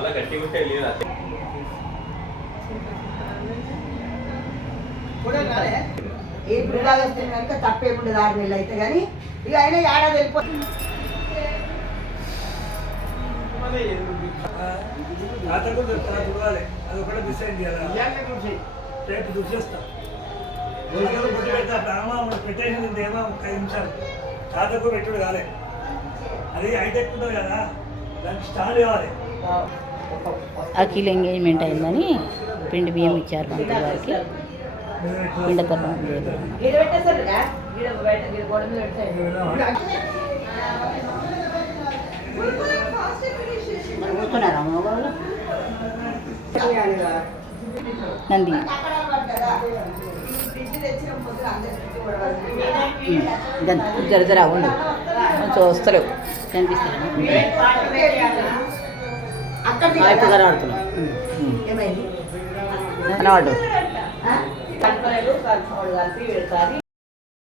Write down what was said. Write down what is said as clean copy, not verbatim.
అలా గట్టిగా ఉంటే లేదు అదే ఏ బృందాలు వస్తే కనుక తప్పేముండదు 6 నెలలు అయితే కానీ ఇక అయినా ఏడాది వెళ్ళిపోతుంది. అది ఒకటే డిసైడ్ చేయాలి. రేపు చూసేస్తా పెట్టేసింది ఇంతేమో 5 నిమిషాలు తాతకు పెట్టుడు కాలే. అది హైటెక్ ఉంటుంది కదా, దానికి స్టాండ్ కావాలి. అఖిల్ ఎంగేజ్మెంట్ అయిందని పిండి బియ్యం ఇచ్చారు మంత్రి గారికి. పిండ తర్వాత కూర్చున్నారా మగవాళ్ళు నంది జర జర ఉండు చూస్తలేవు కనిపిస్తలేవు. ఇప్పుడు కనబడుతున్నావు కనబడు కలిపి పెడతారు.